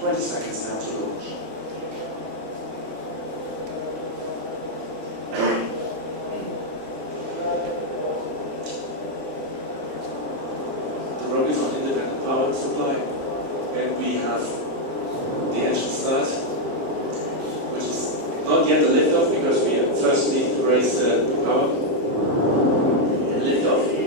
20 seconds now to launch. The rocket is on independent power supply, and we have the engine start, which is not yet a liftoff because we first need to raise the power. Liftoff.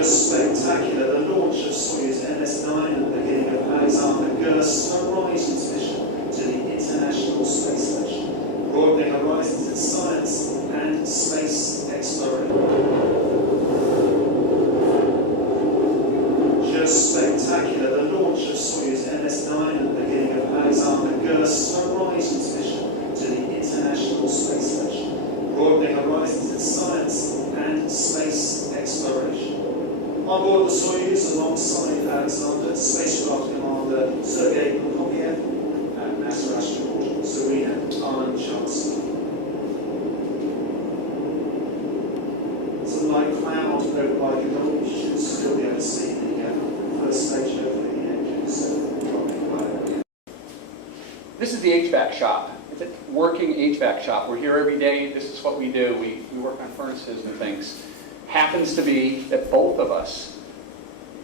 Spectacular, the launch of Soyuz MS-9 at the beginning of Alexander Gerst's Horizons mission to the International Space Station, broadening horizons in science and space exploration. Just spectacular, the launch of Soyuz MS-9 at the beginning of Alexander Gerst's Horizons mission to the International Space Station, broadening horizons in science and space exploration. On board the Soyuz, alongside Alexander, spacecraft commander Sergei Prokopyev and NASA astronaut Serena Arlen-Chancellor. It's a light cloud over by Grimaldi. You should still be able to see the first stage over the engines. This is the HVAC shop. It's a working HVAC shop. We're here every day. This is what we do. We work on furnaces and things. Happens to be that both of us,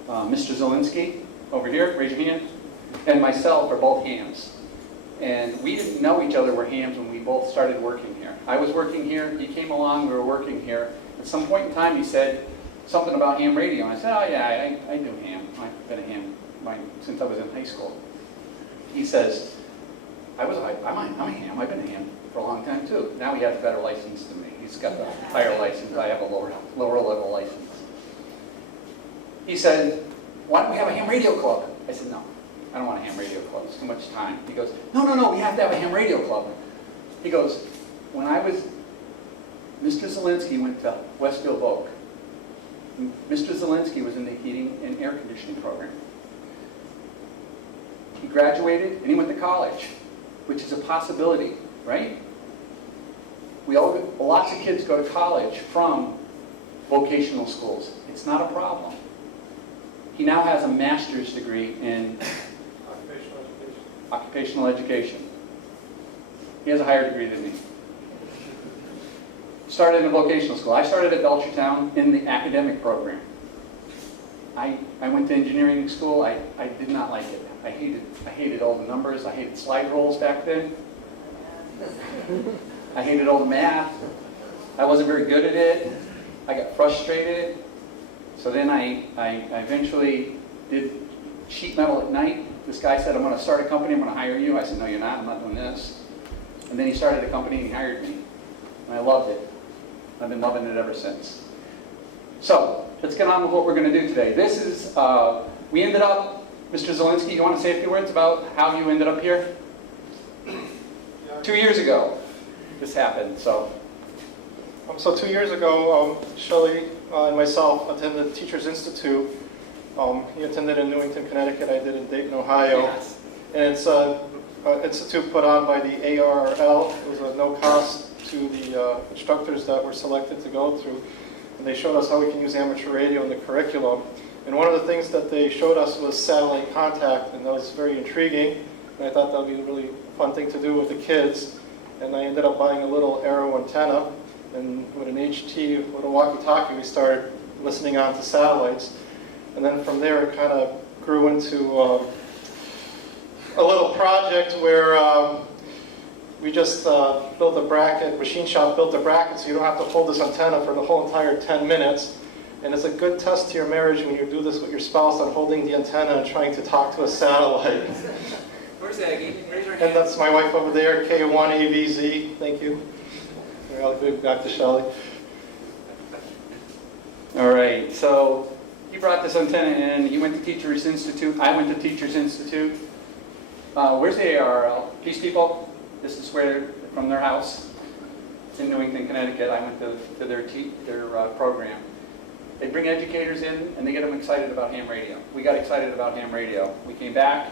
Mr. Zielinski, over here, raise your hand, and myself are both hams. And we didn't know each other were hams when we both started working here. I was working here, he came along, we were working here. At some point in time he said something about ham radio. And I said, oh yeah, I do ham. I've been a ham since I was in high school. He says, I'm a ham, I've been a ham for a long time too. Now he has a better license than me. He's got the higher license, I have a lower level license. He said, why don't we have a ham radio club? I said, no, I don't want a ham radio club, it's too much time. He goes, no, we have to have a ham radio club. He goes, when I was, Mr. Zielinski went to Westfield Vogue. Mr. Zielinski was in the heating and air conditioning program. He graduated and he went to college, which is a possibility, right? Lots of kids go to college from vocational schools. It's not a problem. He now has a master's degree in occupational education. He has a higher degree than me. Started in a vocational school. I started at Belchertown in the academic program. I went to engineering school. I did not like it. I hated all the numbers. I hated slide rules back then. I hated all the math. I wasn't very good at it. I got frustrated. So then I eventually did sheet metal at night. This guy said, I'm going to start a company, I'm going to hire you. I said, no, you're not, I'm not doing this. And then he started a company and he hired me. And I loved it. I've been loving it ever since. So, let's get on with what we're going to do today. This is, we ended up, Mr. Zielinski, you want to say a few words about how you ended up here? 2 years ago, this happened, so. So 2 years ago, Shelley and myself attended Teachers Institute. He attended in Newington, Connecticut. I did in Dayton, Ohio. Yes. And it's an institute put on by the ARRL. It was a no cost to the instructors that were selected to go through. And they showed us how we can use amateur radio in the curriculum. And one of the things that they showed us was satellite contact, and that was very intriguing. And I thought that would be a really fun thing to do with the kids. And I ended up buying a little aero antenna. And with an HT, with a walkie-talkie, we started listening on to satellites. And then from there, it kind of grew into a little project where we just built a bracket, machine shop built a bracket so you don't have to hold this antenna for the whole entire 10 minutes. And it's a good test to your marriage when you do this with your spouse on holding the antenna and trying to talk to a satellite. Where's Aggie? Raise her hand. And that's my wife over there, K1AVZ. Thank you. I'll give back to Shelley. All right, so you brought this antenna in. You went to Teachers Institute. I went to Teachers Institute. Where's the ARRL? These people? This is where, from their house. in Newington, Connecticut. I went to their program. They bring educators in and they get them excited about ham radio. We got excited about ham radio. We came back.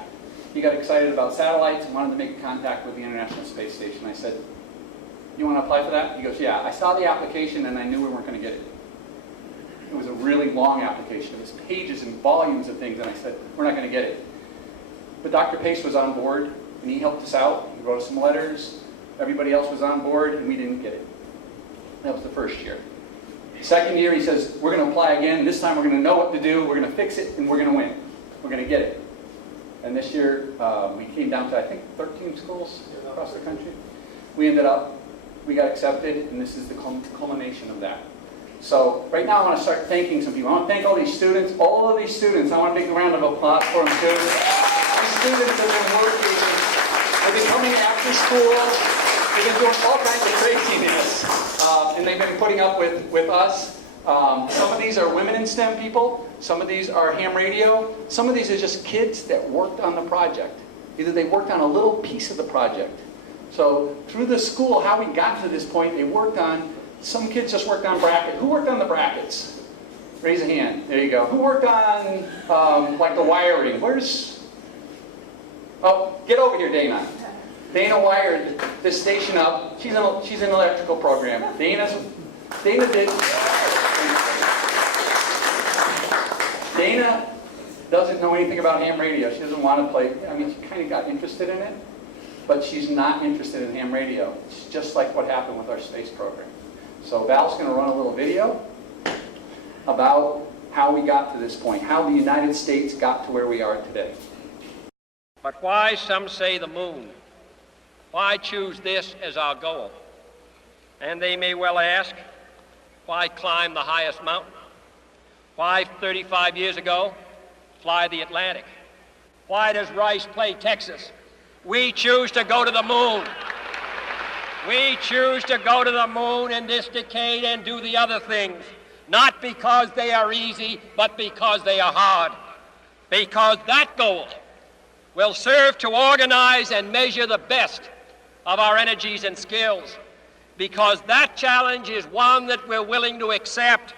He got excited about satellites and wanted to make contact with the International Space Station. I said, "You want to apply for that?" He goes, "Yeah." I saw the application and I knew we weren't going to get it. It was a really long application. It was pages and volumes of things, and I said, "We're not going to get it." But Dr. Pace was on board, and he helped us out. He wrote us some letters. Everybody else was on board, and we didn't get it. That was the first year. Second year, he says, "We're going to apply again. This time we're going to know what to do. We're going to fix it, and we're going to win. We're going to get it." And this year, we came down to, I think, 13 schools across the country. We got accepted, and this is the culmination of that. So right now I want to start thanking some people. I want to thank all these students. All of these students, I want to make a round of applause for them too. These students have been working. They've been coming after school. They've been doing all kinds of craziness. And they've been putting up with us. Some of these are women in STEM people. Some of these are ham radio. Some of these are just kids that worked on the project. Either they worked on a little piece of the project. So through the school, how we got to this point, they worked on, some kids just worked on brackets. Who worked on the brackets? Raise a hand. There you go. Who worked on like the wiring? Oh, get over here, Dana. Dana wired this station up. She's an electrical program. Dana did. Dana doesn't know anything about ham radio. She doesn't want to play. I mean, she kind of got interested in it, but she's not interested in ham radio. It's just like what happened with our space program. So Val's going to run a little video about how we got to this point, how the United States got to where we are today. But why, some say, the moon? Why choose this as our goal? And they may well ask, why climb the highest mountain? Why, 35 years ago, fly the Atlantic? Why does Rice play Texas? We choose to go to the moon. We choose to go to the moon in this decade and do the other things, not because they are easy, but because they are hard. Because that goal will serve to organize and measure the best of our energies and skills. Because that challenge is one that we're willing to accept,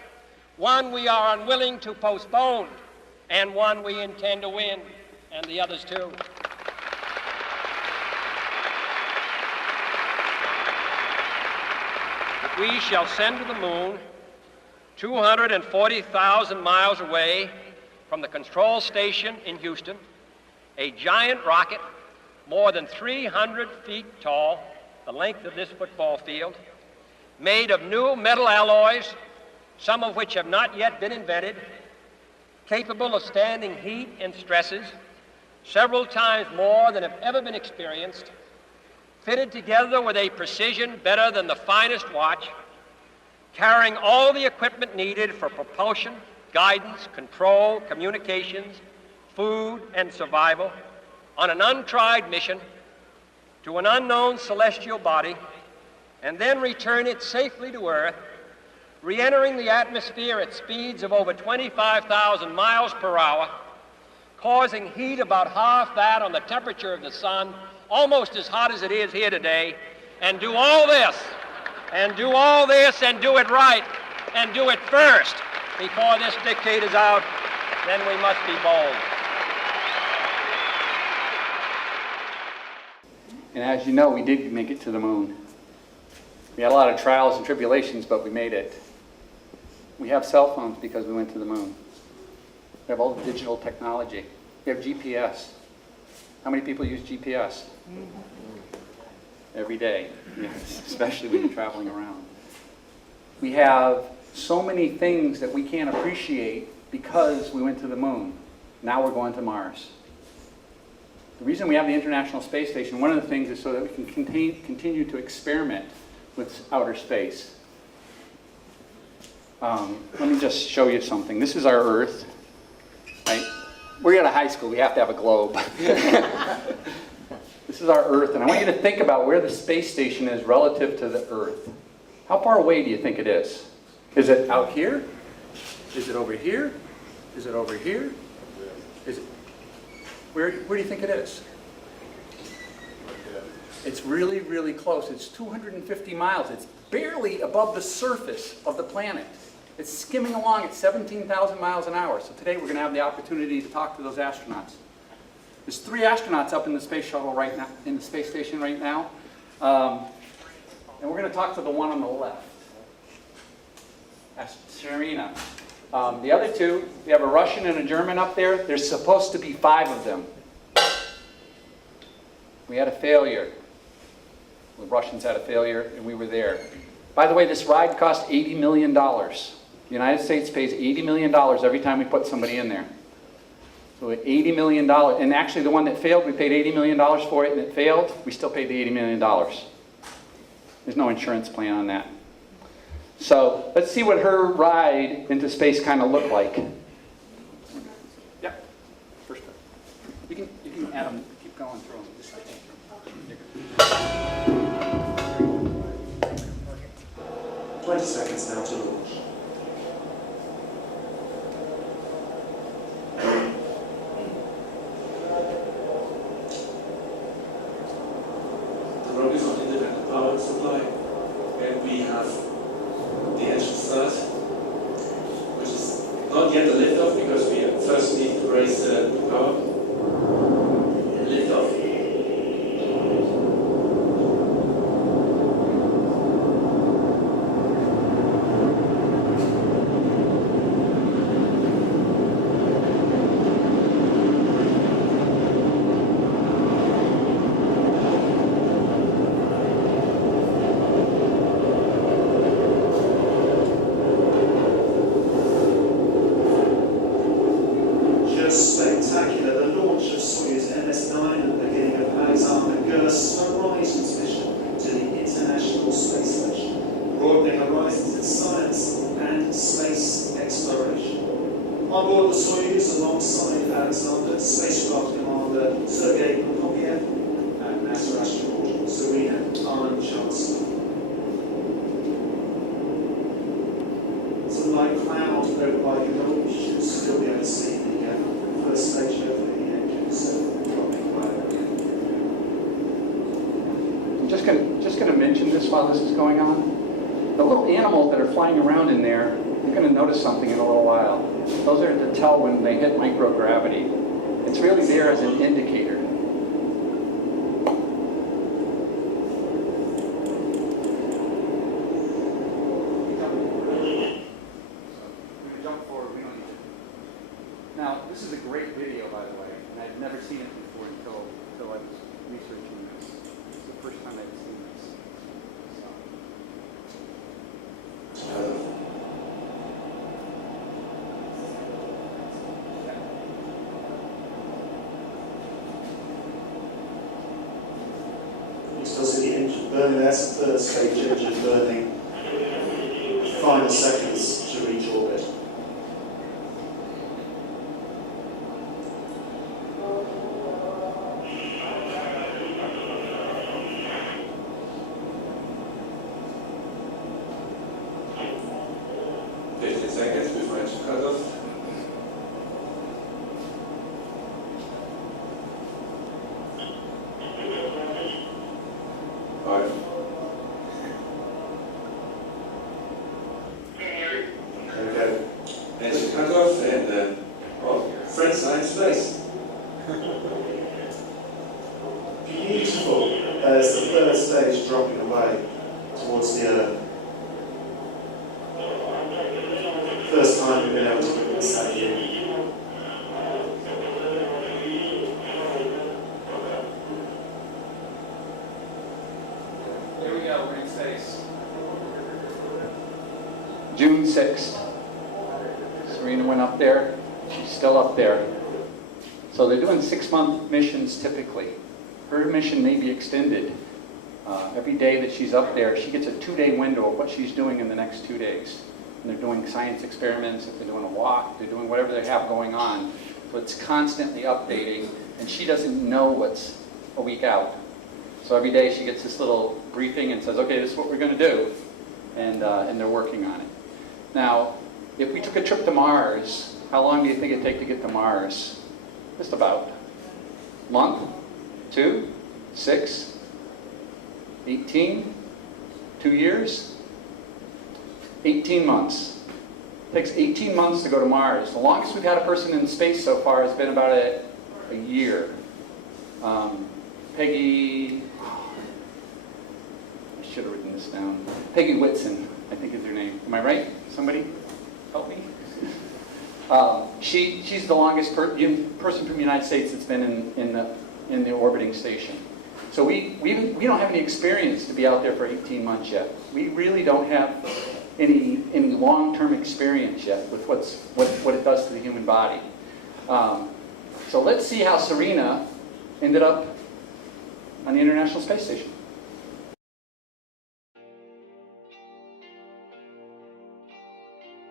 one we are unwilling to postpone, and one we intend to win, and the others too. We shall send to the moon 240,000 miles away from the control station in Houston, a giant rocket more than 300 feet tall, the length of this football field, made of new metal alloys, some of which have not yet been invented, capable of standing heat and stresses several times more than have ever been experienced, fitted together with a precision better than the finest watch, carrying all the equipment needed for propulsion, guidance, control, communications, food, and survival on an untried mission to an unknown celestial body, and then return it safely to Earth, re-entering the atmosphere at speeds of over 25,000 miles per hour, causing heat about half that on the temperature of the sun, almost as hot as it is here today, and do all this, and do it right, and do it first before this decade is out, then we must be bold. And as you know, we did make it to the moon. We had a lot of trials and tribulations, but we made it. We have cell phones because we went to the moon. We have all the digital technology. We have GPS. How many people use GPS? Every day, yes, especially when you're traveling around. We have so many things that we can't appreciate because we went to the moon. Now we're going to Mars. The reason we have the International Space Station, one of the things is so that we can continue to experiment with outer space. Let me just show you something. This is our Earth. Right? We're at a high school. We have to have a globe. This is our Earth, and I want you to think about where the space station is relative to the Earth. How far away do you think it is? Is it out here? Is it over here? Is it over here? Is it? Where do you think it is? It's really, really close. It's 250 miles. It's barely above the surface of the planet. It's skimming along at 17,000 miles an hour. So today we're going to have the opportunity to talk to those astronauts. There's 3 astronauts up in the space shuttle right now, in the space station right now. And we're going to talk to the one on the left. That's Serena. The other 2, we have a Russian and a German up there. There's supposed to be 5 of them. We had a failure. The Russians had a failure, and we were there. By the way, this ride cost $80 million. The United States pays $80 million every time we put somebody in there. So at $80 million, and actually the one that failed, we paid $80 million for it, and it failed, we still paid the $80 million. There's no insurance plan on that. So let's see what her ride into space kind of looked like. Yep. First one. You can add them, keep going through them. Just like that. 20 seconds now to launch. The rocket is on independent power supply, and we have the engine start, which is not yet a liftoff because we first need to raise the power. Liftoff. Spectacular, the launch of Soyuz MS-9 at the beginning of Alexander Gerst's Horizons mission to the International Space Station, broadening horizons in science and space exploration. On board the Soyuz, alongside Alexander, spacecraft commander Sergei Prokopyev and NASA astronaut Serena Arlen-Johnson. It's a light cloud over by Grimaldi. You should still be able to see the first stage of the engines dropping by. I'm just going to mention this while this is going on. The little animals that are flying around in there, you're going to notice something in a little while. Those are to tell when they hit microgravity. It's really there as an indicator. Now, this is a great video, by the way, and I'd never seen it before until I was researching this. This is the first time I'd seen this. You still see the engine burning. That's the third stage engine burning. Final seconds to reach orbit. Seconds before engine cutoff. 5. Okay. Engine cutoff and friends are in space. Beautiful. There's the third stage dropping away towards the Earth. First time we've been able to witness that here. There we go, we're in space. June 6th. Serena went up there. She's still up there. So they're doing 6-month missions typically. Her mission may be extended. Every day that she's up there, she gets a 2-day window of what she's doing in the next 2 days. And they're doing science experiments, if they're doing a walk, they're doing whatever they have going on. So it's constantly updating, and she doesn't know what's a week out. So every day she gets this little briefing and says, okay, this is what we're going to do. And they're working on it. Now, if we took a trip to Mars, how long do you think it'd take to get to Mars? Just about. Month? 2? 6? 18? 2 years? 18 months. It takes 18 months to go to Mars. The longest we've had a person in space so far has been about a year. Peggy, I should have written this down. Peggy Whitson, I think is her name. Am I right? Somebody help me? She's the longest person from the United States that's been in the orbiting station. So we don't have any experience to be out there for 18 months yet. We really don't have any long-term experience yet with what it does to the human body. So let's see how Serena ended up on the International Space Station.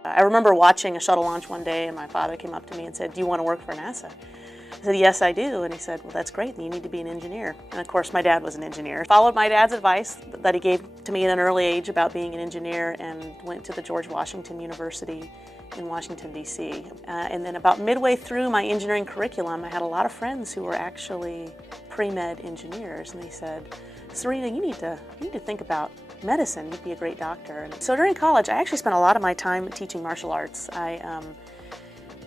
I remember watching a shuttle launch one day, and my father came up to me and said, "Do you want to work for NASA?" I said, "Yes, I do." And he said, "Well, that's great. Then you need to be an engineer." And of course, my dad was an engineer. Followed my dad's advice that he gave to me at an early age about being an engineer and went to the George Washington University in Washington, D.C. And then about midway through my engineering curriculum, I had a lot of friends who were actually pre-med engineers, and they said, "Serena, you need to think about medicine. You'd be a great doctor." And so during college, I actually spent a lot of my time teaching martial arts. I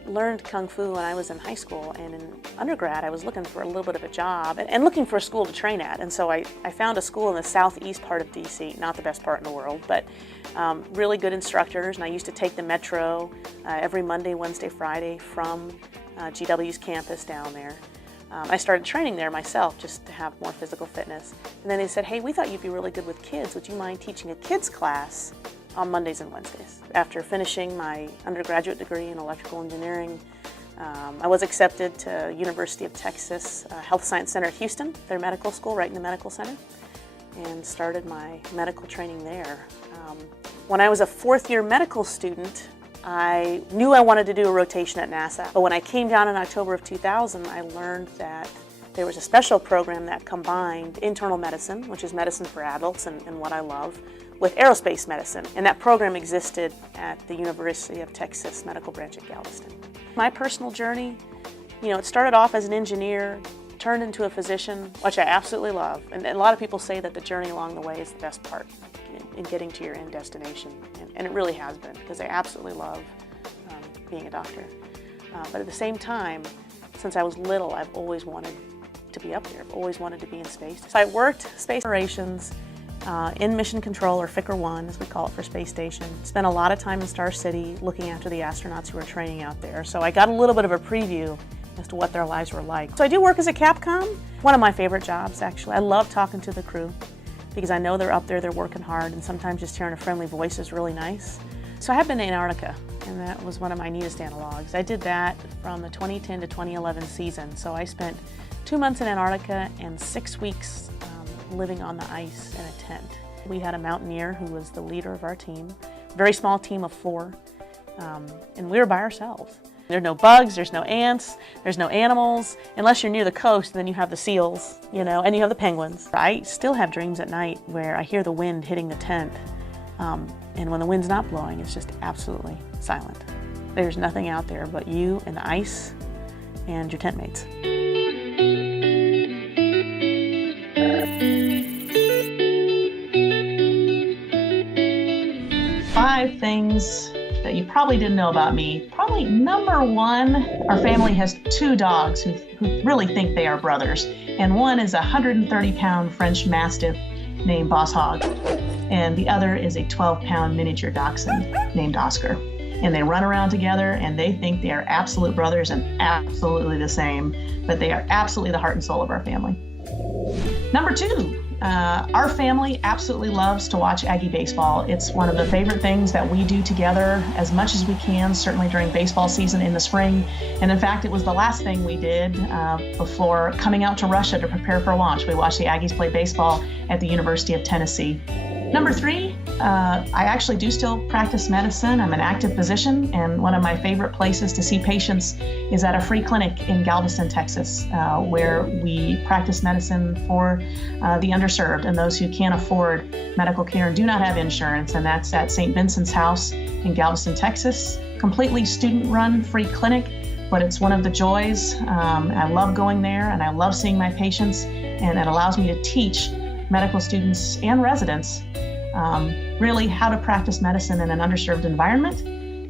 learned Kung Fu when I was in high school, and in undergrad I was looking for a little bit of a job and looking for a school to train at. And so I found a school in the southeast part of DC, not the best part in the world, but really good instructors, and I used to take the metro every Monday, Wednesday, Friday from GW's campus down there. I started training there myself just to have more physical fitness. And then they said, "Hey, we thought you'd be really good with kids. Would you mind teaching a kids class on Mondays and Wednesdays?" After finishing my undergraduate degree in electrical engineering, I was accepted to University of Texas Health Science Center at Houston, their medical school right in the medical center, and started my medical training there. When I was a fourth-year medical student, I knew I wanted to do a rotation at NASA, but when I came down in October of 2000, I learned that there was a special program that combined internal medicine, which is medicine for adults and what I love, with aerospace medicine, and that program existed at the University of Texas Medical Branch at Galveston. My personal journey, it started off as an engineer, turned into a physician, which I absolutely love, and a lot of people say that the journey along the way is the best part in getting to your end destination, and it really has been, because I absolutely love being a doctor. But at the same time, since I was little, I've always wanted to be up there. I've always wanted to be in space. So I worked space operations in Mission Control, or FICR-1, as we call it for Space Station. Spent a lot of time in Star City looking after the astronauts who were training out there. So I got a little bit of a preview as to what their lives were like. So I do work as a Capcom, one of my favorite jobs, actually. I love talking to the crew, because I know they're up there, they're working hard, and sometimes just hearing a friendly voice is really nice. So I have been to Antarctica, and that was one of my neatest analogs. I did that from the 2010 to 2011 season. So I spent 2 months in Antarctica and 6 weeks living on the ice in a tent. We had a mountaineer who was the leader of our team, very small team of 4, and we were by ourselves. There's no bugs, there's no ants, there's no animals, unless you're near the coast, then you have the seals, and you have the penguins. I still have dreams at night where I hear the wind hitting the tent, and when the wind's not blowing, it's just absolutely silent. There's nothing out there but you and the ice and your tent mates. 5 things that you probably didn't know about me. Probably number 1, our family has 2 dogs who really think they are brothers. And one is a 130-pound French Mastiff named Boss Hog. And the other is a 12-pound miniature dachshund named Oscar. And they run around together, and they think they are absolute brothers and absolutely the same, but they are absolutely the heart and soul of our family. Number 2, our family absolutely loves to watch Aggie baseball. It's one of the favorite things that we do together as much as we can, certainly during baseball season in the spring. And in fact, it was the last thing we did before coming out to Russia to prepare for launch. We watched the Aggies play baseball at the University of Tennessee. Number 3, I actually do still practice medicine. I'm an active physician, and one of my favorite places to see patients is at a free clinic in Galveston, Texas, where we practice medicine for the underserved and those who can't afford medical care and do not have insurance, and that's at St. Vincent's House in Galveston, Texas. Completely student-run free clinic, but it's one of the joys. I love going there, and I love seeing my patients, and it allows me to teach medical students and residents really how to practice medicine in an underserved environment,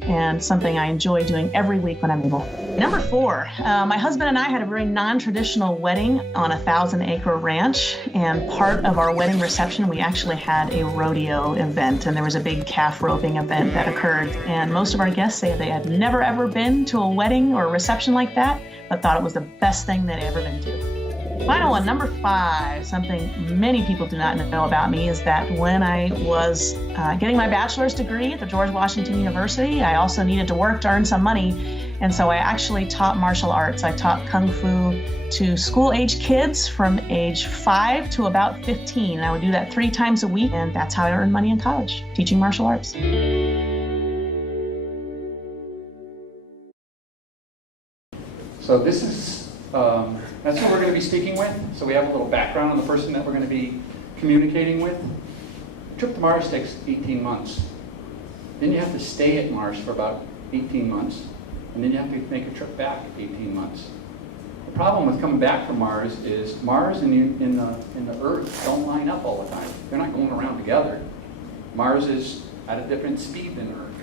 and something I enjoy doing every week when I'm able. Number 4, my husband and I had a very non-traditional wedding on a 1,000-acre ranch, and part of our wedding reception, we actually had a rodeo event, and there was a big calf roping event that occurred, and most of our guests say they had never ever been to a wedding or a reception like that, but thought it was the best thing they'd ever been to. Final one, number 5, something many people do not know about me is that when I was getting my bachelor's degree at the George Washington University, I also needed to work to earn some money. And so I actually taught martial arts. I taught Kung Fu to school-age kids from age 5 to about 15. And I would do that 3 times a week, and that's how I earned money in college, teaching martial arts. So this is, that's who we're going to be speaking with. So we have a little background on the person that we're going to be communicating with. A trip to Mars takes 18 months. Then you have to stay at Mars for about 18 months. And then you have to make a trip back 18 months. The problem with coming back from Mars is Mars and the Earth don't line up all the time. They're not going around together. Mars is at a different speed than Earth.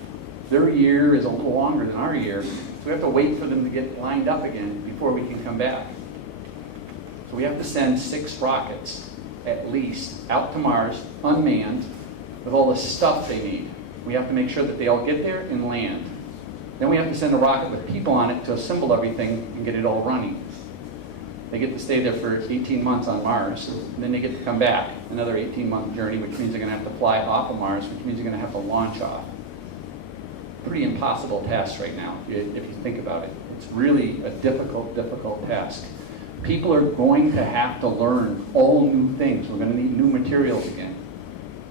Their year is a little longer than our year. So we have to wait for them to get lined up again before we can come back. So we have to send 6 rockets, at least, out to Mars, unmanned, with all the stuff they need. We have to make sure that they all get there and land. Then we have to send a rocket with people on it to assemble everything and get it all running. They get to stay there for 18 months on Mars, and then they get to come back, another 18-month journey, which means they're going to have to fly off of Mars, which means they're going to have to launch off. Pretty impossible task right now, if you think about it. It's really a difficult task. People are going to have to learn all new things. We're going to need new materials again,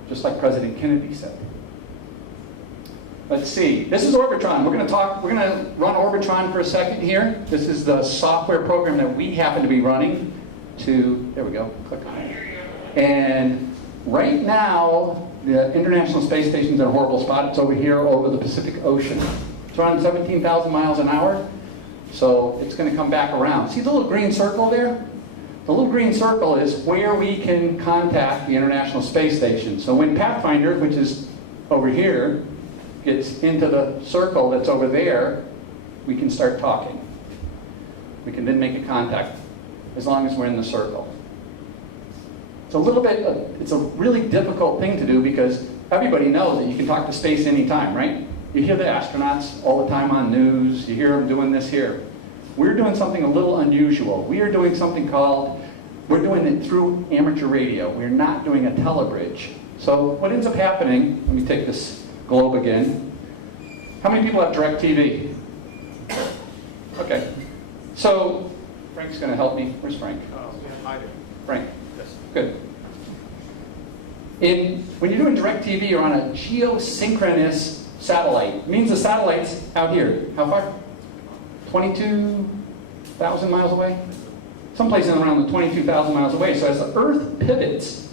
just like President Kennedy said. Let's see. This is Orbitron. We're going to run Orbitron for a second here. This is the software program that we happen to be running to, there we go, click on it. And right now, the International Space Station's in a horrible spot. It's over here over the Pacific Ocean. It's around 17,000 miles an hour. So it's going to come back around. See the little green circle there? The little green circle is where we can contact the International Space Station. So when Pathfinder, which is over here, gets into the circle that's over there, we can start talking. We can then make a contact as long as we're in the circle. It's a really difficult thing to do because everybody knows that you can talk to space anytime, right? You hear the astronauts all the time on news. You hear them doing this here. We're doing something a little unusual. We are doing something we're doing it through amateur radio. We're not doing a telebridge. So what ends up happening, let me take this globe again. How many people have DirecTV? Okay. So Frank's going to help me. Where's Frank? Frank. Yes. Good. When you're doing DirecTV, you're on a geosynchronous satellite. It means the satellite's out here. How far? 22,000 miles away? Someplace around the 22,000 miles away. So as the Earth pivots,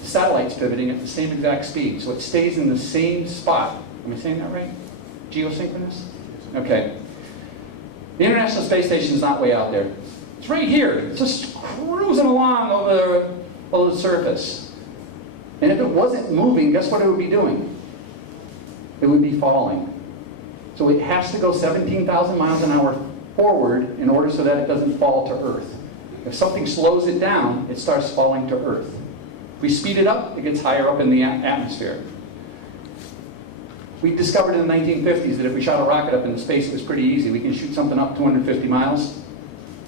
the satellite's pivoting at the same exact speed. So it stays in the same spot. Am I saying that right? Geosynchronous? Okay. The International Space Station is not way out there. It's right here. It's just cruising along over the surface. And if it wasn't moving, guess what it would be doing? It would be falling. So it has to go 17,000 miles an hour forward in order so that it doesn't fall to Earth. If something slows it down, it starts falling to Earth. If we speed it up, it gets higher up in the atmosphere. We discovered in the 1950s that if we shot a rocket up into space, it was pretty easy. We can shoot something up 250 miles,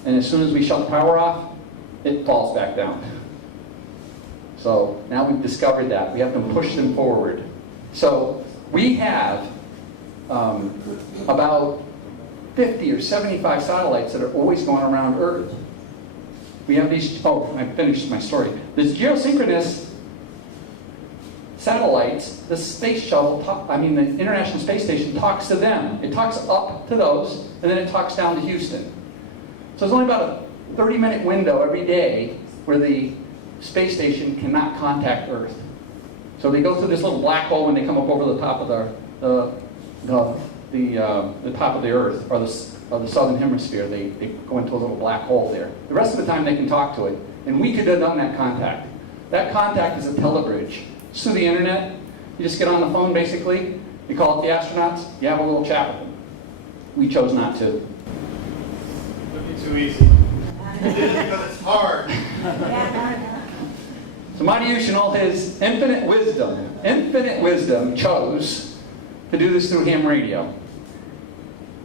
and as soon as we shut the power off, it falls back down. So now we've discovered that. We have to push them forward. So we have about 50 or 75 satellites that are always going around Earth. We have these, I finished my story. This geosynchronous satellites, the space shuttle, the International Space Station talks to them. It talks up to those, and then it talks down to Houston. So there's only about a 30-minute window every day where the space station cannot contact Earth. So they go through this little black hole when they come up over the top of the top of the Earth, or the southern hemisphere. They go into a little black hole there. The rest of the time they can talk to it, And we could have done that contact. That contact is a telebridge. It's through the internet. You just get on the phone, basically. You call up the astronauts. You have a little chat with them. We chose not to. Would be too easy. We did it because it's hard. So Mahdi in all his infinite wisdom chose to do this through ham radio.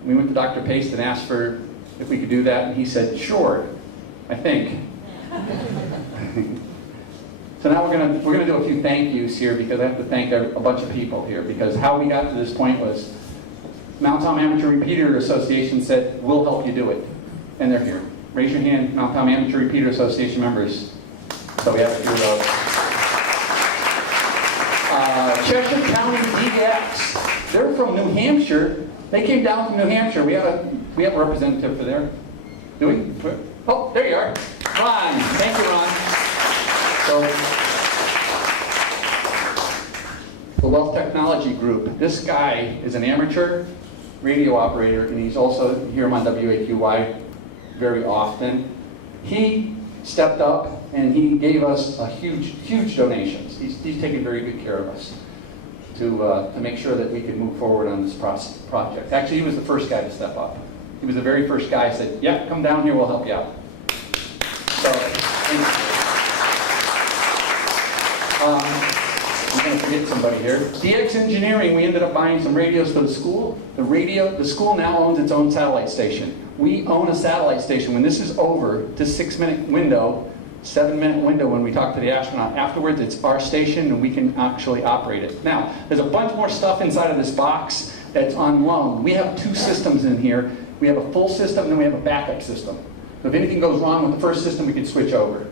We went to Dr. Paste and asked for if we could do that, and he said, sure, I think. So now we're gonna do a few thank yous here, because I have to thank a bunch of people here, because how we got to this point was Mount Tom Amateur Repeater Association said, we'll help you do it. And they're here. Raise your hand, Mount Tom Amateur Repeater Association members. So we have a few of those. Cheshire County DX. They're from New Hampshire. They came down from New Hampshire. We have a representative for there. Do we? Oh, there you are. Ron. Thank you, Ron. So, the Wealth Technology Group. This guy is an amateur radio operator, and he's also here on WAQY very often. He stepped up and he gave us a huge donations. He's taken very good care of us to make sure that we could move forward on this project. Actually, he was the first guy to step up. He was the very first guy who said, yeah, come down here, we'll help you out. So, I'm going to forget somebody here. DX Engineering, we ended up buying some radios for the school. The school now owns its own satellite station. We own a satellite station. When this is over, this 6-minute window, 7-minute window when we talk to the astronaut, afterwards it's our station and we can actually operate it. Now, there's a bunch more stuff inside of this box that's on loan. We have 2 systems in here. We have a full system and then we have a backup system. So if anything goes wrong with the first system, we can switch over.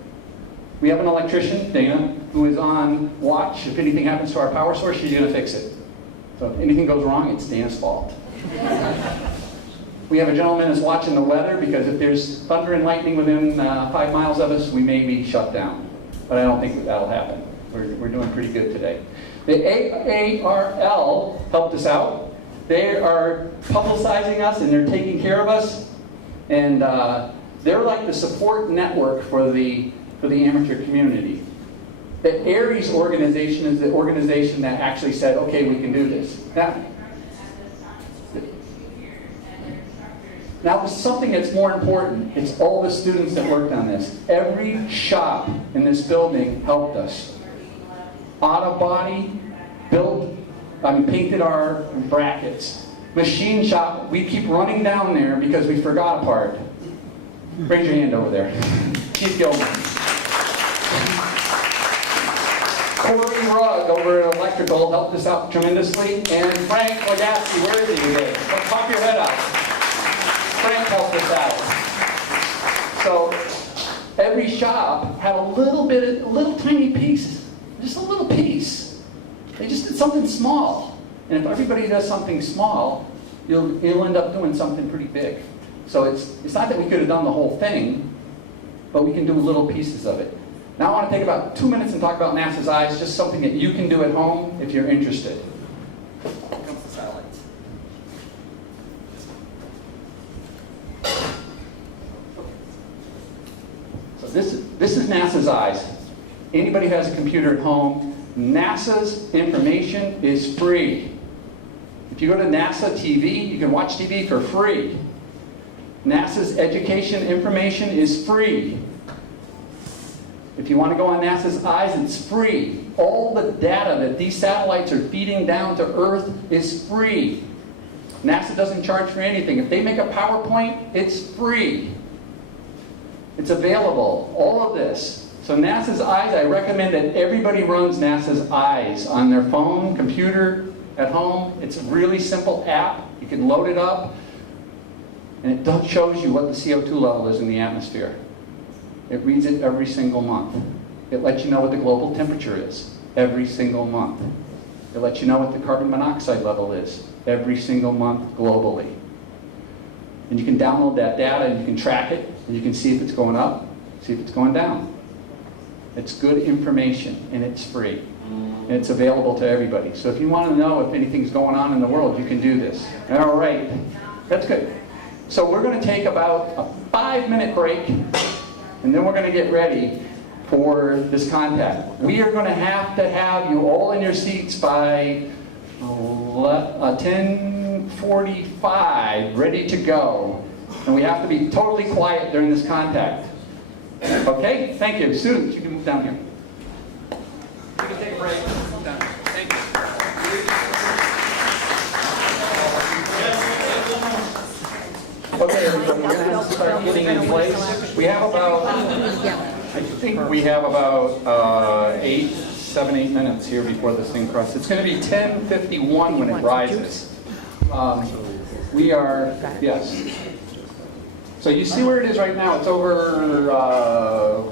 We have an electrician, Dana, who is on watch. If anything happens to our power source, she's going to fix it. So if anything goes wrong, it's Dana's fault. We have a gentleman that's watching the weather, because if there's thunder and lightning within 5 miles of us, we may be shut down. But I don't think that'll happen. We're doing pretty good today. The AARL helped us out. They are publicizing us and they're taking care of us. And they're like the support network for the amateur community. The Aries organization is the organization that actually said, okay, we can do this. Now, there's something that's more important. It's all the students that worked on this. Every shop in this building helped us. Auto body, painted our brackets. Machine shop, we keep running down there because we forgot a part. Raise your hand over there. Keep going. Corey Rugg over at Electrical helped us out tremendously. And Frank Lagasse, where is he today? Pop your head out. Frank helped us out. So every shop had a little tiny piece, just a little piece. They just did something small. And if everybody does something small, you'll end up doing something pretty big. So it's not that we could have done the whole thing, but we can do little pieces of it. Now I want to take about 2 minutes and talk about NASA's Eyes, just something that you can do at home if you're interested. Here comes the satellites. So this is NASA's Eyes. Anybody who has a computer at home, NASA's information is free. If you go to NASA TV, you can watch TV for free. NASA's education information is free. If you want to go on NASA's Eyes, it's free. All the data that these satellites are feeding down to Earth is free. NASA doesn't charge for anything. If they make a PowerPoint, it's free. It's available, all of this. So NASA's Eyes, I recommend that everybody runs NASA's Eyes on their phone, computer, at home. It's a really simple app. You can load it up, and it shows you what the CO2 level is in the atmosphere. It reads it every single month. It lets you know what the global temperature is every single month. It lets you know what the carbon monoxide level is every single month globally. And you can download that data and you can track it, and you can see if it's going up, see if it's going down. It's good information, and it's free. And it's available to everybody. So if you want to know if anything's going on in the world, you can do this. All right, that's good. So we're going to take about a 5-minute break, and and then we're going to get ready for this contact. We are going to have you all in your seats by 10:45, ready to go. And we have to be totally quiet during this contact. Okay? Thank you. Students, you can move down here. You can take a break. Move down. Thank you. Okay, everybody, we're going to start getting in place. We have about, I think we have about 7, 8 minutes here before this thing crosses. It's going to be 10:51 when it rises. We are, yes. So you see where it is right now? It's over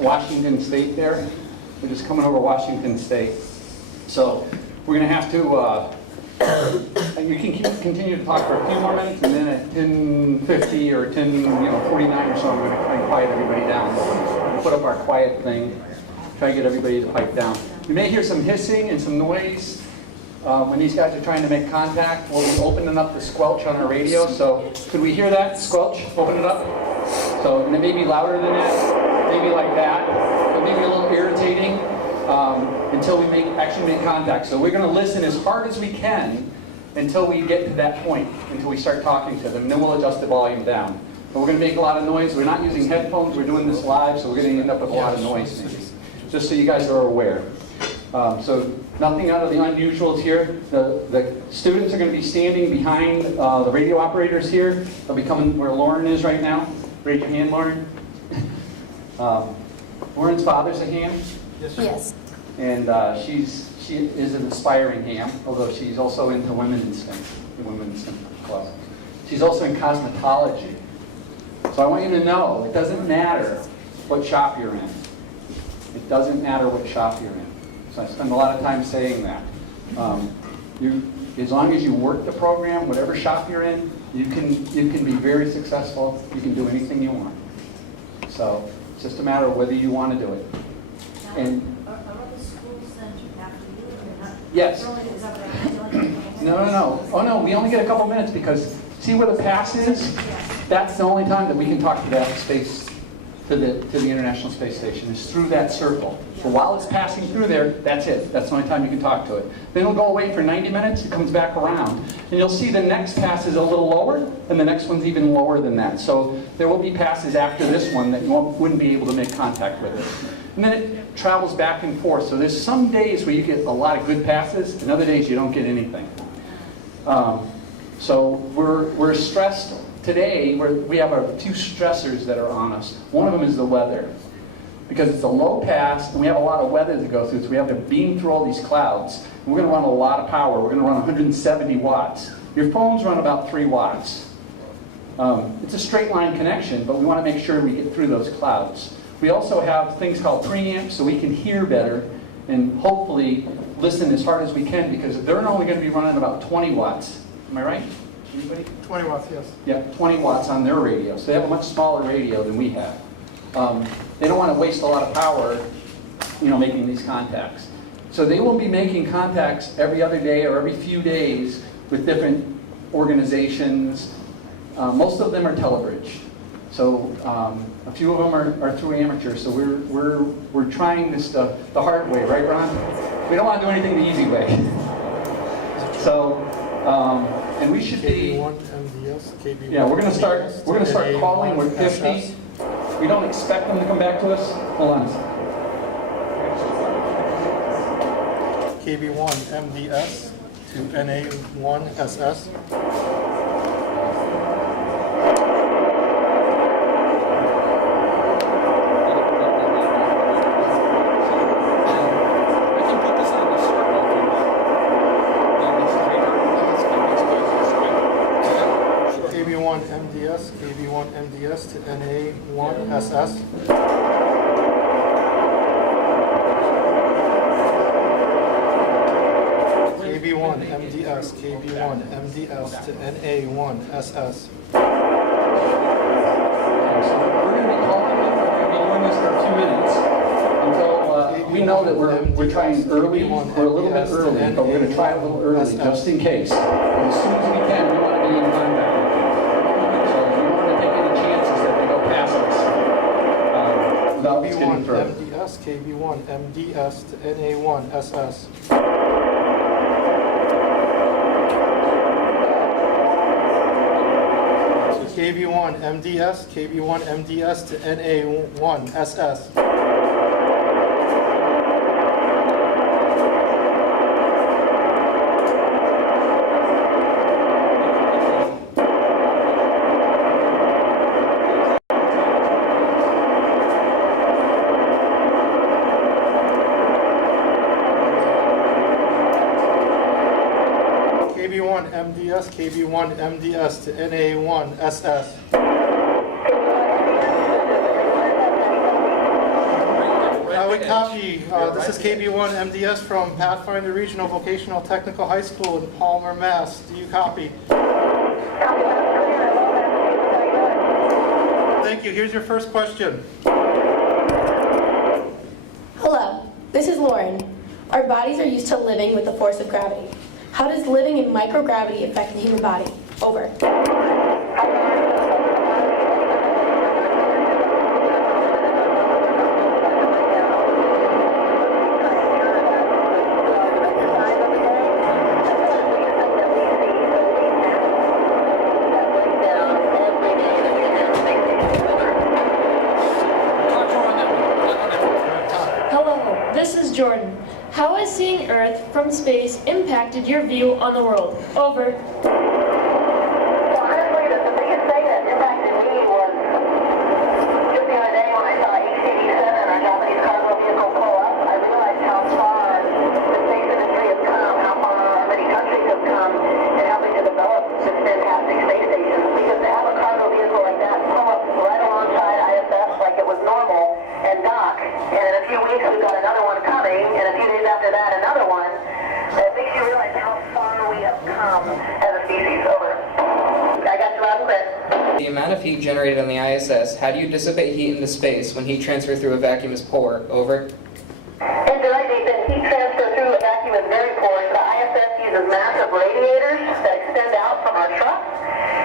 Washington State there. We're just coming over Washington State. So we're going to have to, you can continue to talk for a few more minutes, and then at 10:50 or 10:49 or so, I'm going to try and quiet everybody down. We'll put up our quiet thing, try to get everybody to pipe down. You may hear some hissing and some noise when these guys are trying to make contact. We'll be opening up the squelch on our radio. So could we hear that squelch? Open it up. So and it may be louder than that, maybe like that. It may be a little irritating until we actually make contact. So we're going to listen as hard as we can until we get to that point, until we start talking to them. And then we'll adjust the volume down. But we're going to make a lot of noise. We're not using headphones. We're doing this live, so we're going to end up with a lot of noise maybe. Just so you guys are aware. So nothing out of the unusuals here. The students are going to be standing behind the radio operators here. They'll be coming where Lauren is right now. Raise your hand, Lauren. Lauren's father's a ham. Yes. And she is an aspiring ham, although she's also into women's club. She's also in cosmetology. So I want you to know, it doesn't matter what shop you're in. It doesn't matter what shop you're in. So I spend a lot of time saying that. As long as you work the program, whatever shop you're in, you can be very successful. You can do anything you want. So it's just a matter of whether you want to do it. And Are the schools then after you or not? yes. No. Oh no, we only get a couple minutes because see where the pass is? That's the only time that we can talk to that space, to the International Space Station, is through that circle. So while it's passing through there, that's it. That's the only time you can talk to it. Then it'll go away for 90 minutes, it comes back around. And you'll see the next pass is a little lower, and the next one's even lower than that. So there will be passes after this one that you wouldn't be able to make contact with it. And then it travels back and forth. So there's some days where you get a lot of good passes, and other days you don't get anything. So we're stressed. Today, we have a few stressors that are on us. One of them is the weather. Because it's a low pass, and we have a lot of weather to go through, so we have to beam through all these clouds. And we're going to run a lot of power. We're going to run 170 watts. Your phones run about 3 watts. It's a straight line connection, but we want to make sure we get through those clouds. We also have things called preamps, so we can hear better and hopefully listen as hard as we can, because they're only going to be running about 20 watts. Am I right? Anybody? 20 watts, yes. Yeah, 20 watts on their radio. So they have a much smaller radio than we have. They don't want to waste a lot of power, making these contacts. So they will be making contacts every other day or every few days with different organizations. Most of them are telebridge. So a few of them are through amateurs. So we're trying this the hard way, right, Ron? We don't want to do anything the easy way. So. And we should be. KB1 MDS, KB1 yeah, we're going to start calling. We're 50. We don't expect them to come back to us. Hold on a second. KB1 MDS to NA1 SS. KB1 MDS to NA1 SS. KB1 MDS to NA1 SS. So we're going to be calling them. We're going to be doing this for a few minutes until we know that we're trying early. We're a little bit early, but we're going to try a little early just in case. And as soon as we can, we want to be in contact with them. So we don't want to take any chances that they go past us. getting through. MDS, KB1, MDS to NA1, SS. KB1, MDS, KB1, MDS to NA1, SS. KB1 MDS, KB1 MDS to NA1 SS. We copy. This is KB1 MDS from Pathfinder Regional Vocational Technical High School in Palmer, Mass. Do you copy? Thank you. Here's your first question. Hello, this is Lauren. Our bodies are used to living with the force of gravity. How does living in microgravity affect the human body? Over. Hello, this is Jordan. How has seeing Earth from space impacted your view on the world? Over. Well, honestly, the biggest thing that impacted me was just the other day when I saw HC-7, our Japanese cargo vehicle, pull up. I realized how far the space industry has come, how far many countries have come in helping to develop this fantastic space station. Because to have a cargo vehicle like that pull up right alongside ISS like it was normal and dock, and in a few weeks we've got another one coming, and a few days after that another one, it makes you realize how far we have come as a species. Over. I got you loud and clear. The amount of heat generated on the ISS, how do you dissipate heat into space when heat transfer through a vacuum is poor? Over. Right, Nathan. Heat transfer through a vacuum is very poor, so the ISS uses massive radiators that extend out from our trucks,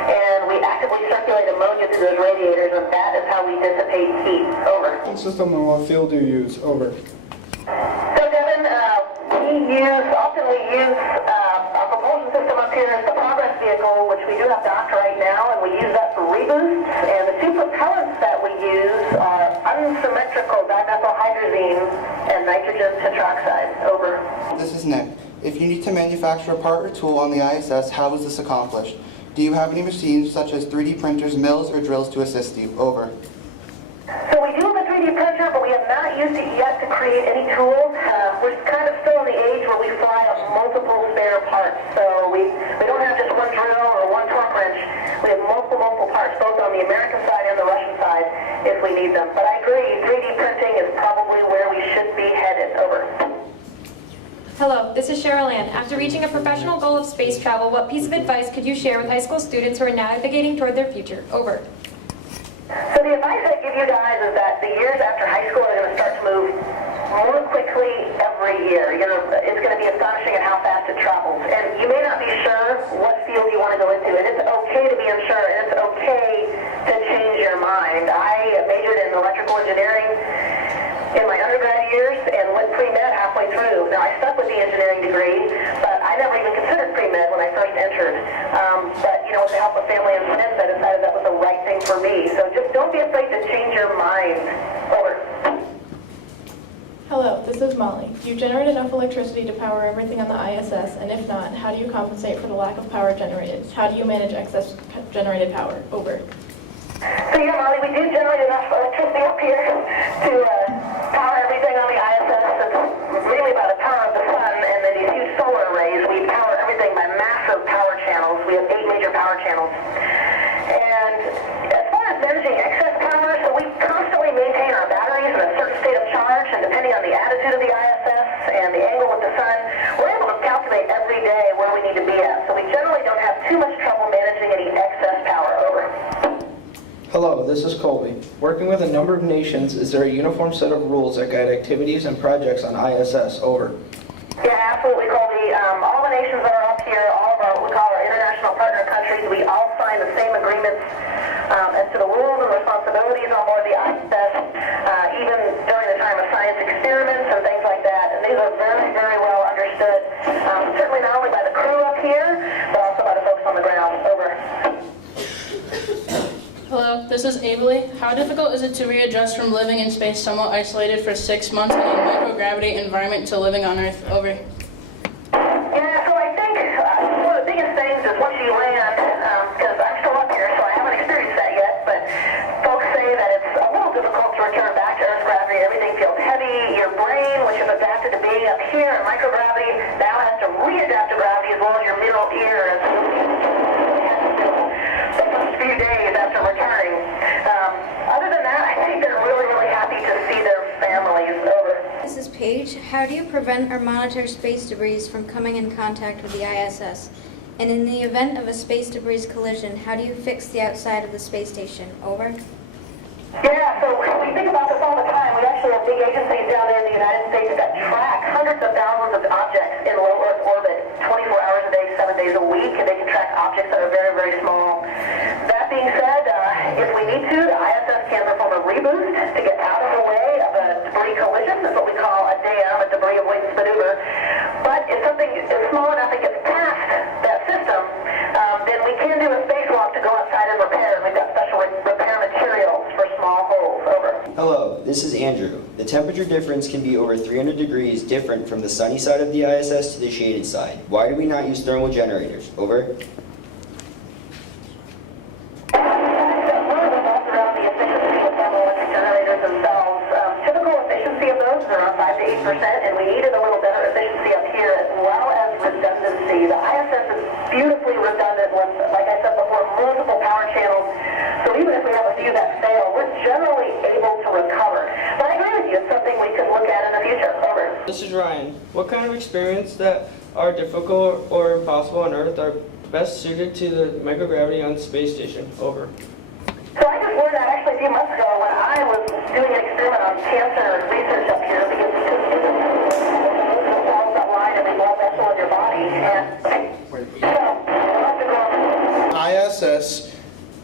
and we actively circulate ammonia through those radiators, and that is how we dissipate heat. Over. What system and what fuel do you use? Over. So, Devin, often we use our propulsion system up here is the Progress vehicle, which we do have docked right now, and we use that for reboosts. And the two propellants that we use are unsymmetrical dimethylhydrazine and nitrogen tetroxide. Over. This is Nick. If you need to manufacture a part or tool on the ISS, how is this accomplished? Do you have any machines such as 3D printers, mills, or drills to assist you? Over. So we do have a 3D printer, but we have not used it yet to create any tools. We're kind of still in the age where we fly up multiple spare parts. So we don't have just one drill or one torque wrench. We have multiple parts, both on the American side and the Russian side, if we need them. But I agree, 3D printing is probably where we should be headed. Over. Hello, this is Cheryl Ann. After reaching a professional goal of space travel, what piece of advice could you share with high school students who are navigating toward their future? Over. So the advice I give you guys is that the years after high school are going to start to move more quickly every year. It's going to be astonishing at how fast it travels. And you may not be sure what field you want to go into, and it's okay to be unsure, and it's okay to change your mind. I majored in electrical engineering in my undergrad years and went pre-med halfway through. Now, I stuck with the engineering degree, but I never even considered pre-med when I first entered. But, with the help of family and friends, I decided that was the right thing for me. So just don't be afraid to change your mind. Over. Hello, this is Molly. Do you generate enough electricity to power everything on the ISS? And if not, how do you compensate for the lack of power generated? How do you manage excess generated power? Over. So yeah, Molly, we do generate enough electricity up here to power everything on the ISS. It's really by the power of the sun and then these huge solar arrays. We power everything by massive power channels. We have 8 major power channels. And as far as managing excess power, so we constantly maintain our batteries in a certain state of charge, and depending on the attitude of the ISS and the angle with the sun, we're able to calculate every day where we need to be at. So we generally don't have too much trouble managing any excess power. Over. Hello, this is Colby. Working with a number of nations, is there a uniform set of rules that guide activities and projects on ISS? Over. Yeah, absolutely, Colby. All the nations that are up here, all of our international partner countries, we all sign the same agreements as to the rules and responsibilities responsibilities on board the ISS, even during the time of science experiments and things like that. And these are very, very well understood, certainly not only by the crew up here, but also by the folks on the ground. Over. Hello, this is Aveley. How difficult is it to readjust from living in space somewhat isolated for 6 months in a microgravity environment to living on Earth? Over. Yeah, so I think one of the biggest things is once you land, because I'm still up here, so I haven't experienced that yet, but folks say that it's a little difficult to return back to Earth's gravity. Everything feels heavy. Your brain, which is adapted to being up here in microgravity, now has to readapt to gravity as well as your middle ear. The first few days after returning. Other than that, I think they're really, really happy to see their families. Over. This is Paige. How do you prevent or monitor space debris from coming in contact with the ISS? And in the event of a space debris collision, how do you fix the outside of the space station? Over. Yeah, so we think about this all the time. We actually have big agencies down there in the United States that track hundreds of thousands of objects in low Earth orbit, 24 hours a day, 7 days a week, and they can track objects that are very, very small. That being said, if we need to, the ISS can perform a reboost to get out of the way of a debris collision. That's what we call a DAM, a debris avoidance maneuver. But if something is small enough that gets past that system, then we can do a spacewalk to go outside and repair. We've got special repair materials for small holes. Over. Hello, this is Andrew. The temperature difference can be over 300 degrees different from the sunny side of the ISS to the shaded side. Why do we not use thermal generators? Over. And we needed a little better efficiency up here as well as redundancy. The ISS is beautifully redundant with, like I said before, multiple power channels. So even if we have a few that fail, we're generally able to recover. But I agree with you, it's something we could look at in the future. Over. This is Ryan. What kind of experience that are difficult or impossible on Earth are best suited to the microgravity on the space station? Over. So I just learned that actually a few months ago when I was doing an experiment on cancer research up here because the cells that line every blood vessel in your body. And so ISS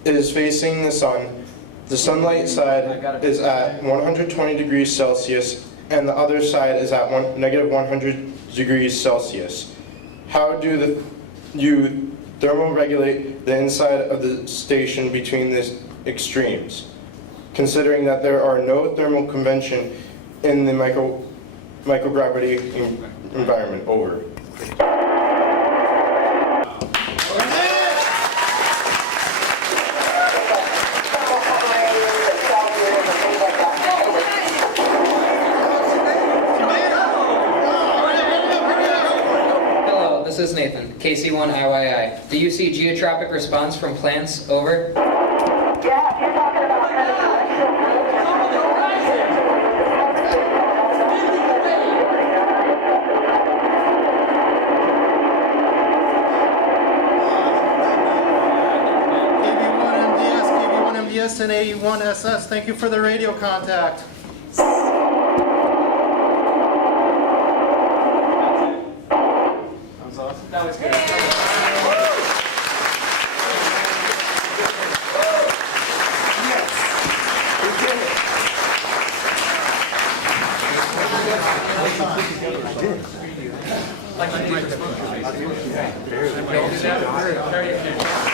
is facing the sun. The sunlight side is at 120 degrees Celsius and the other side is at negative 100 degrees Celsius. How do you thermoregulate the inside of the station between these extremes, considering that there are no thermal convention in the microgravity environment? Over. Hello, this is Nathan, KC1 IYI. Do you see geotropic response from plants? Over. Yeah, you're talking about kind of KV1MDS and A1SS, thank you for the radio contact. That was good.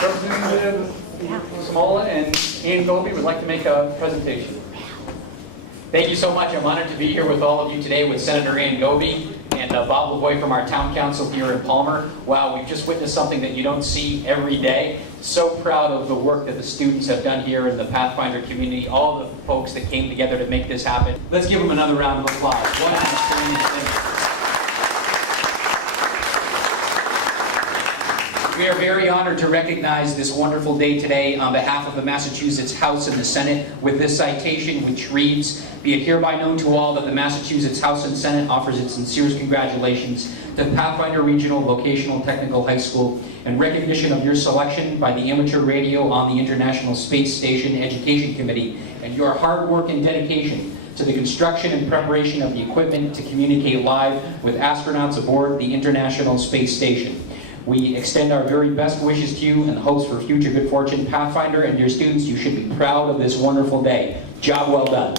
Representative Smola and Ian Goby would like to make a presentation. Thank you so much. I'm honored to be here with all of you today with Senator Ian Goby and Bob LaVoy from our town council here in Palmer. Wow, we've just witnessed something that you don't see every day. So proud of the work that the students have done here in the Pathfinder community, all the folks that came together to make this happen. Let's give them another round of applause. What an outstanding thing. We are very honored to recognize this wonderful day today on behalf of the Massachusetts House and the Senate with this citation, which reads, "Be it hereby known to all that the Massachusetts House and Senate offers its sincerest congratulations to Pathfinder Regional Vocational Technical High School in recognition of your selection by the Amateur Radio on the International Space Station Education Committee and your hard work and dedication to the construction and preparation of the equipment to communicate live with astronauts aboard the International Space Station. We extend our very best wishes to you and hopes for future good fortune. Pathfinder and your students, you should be proud of this wonderful day. Job well done.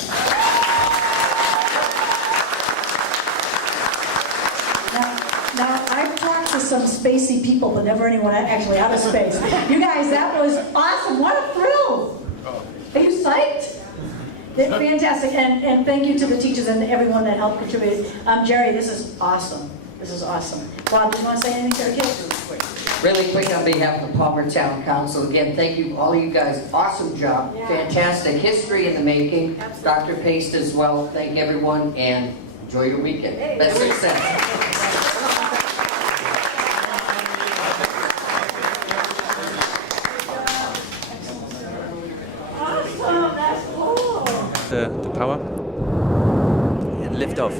Now, I've talked to some spacey people, but never anyone actually out of space. You guys, that was awesome. What a thrill. Are you psyched? Fantastic. And thank you to the teachers and everyone that helped contribute. Jerry, this is awesome. This is awesome. Bob, do you want to say anything to the kids? Really quick on behalf of the Palmer Town Council, again, thank you, all of you guys. Awesome job. Yeah. Fantastic. History in the making. Dr. Paste as well. Thank everyone and enjoy your weekend. Best success. Awesome. That's cool. The power and lift off.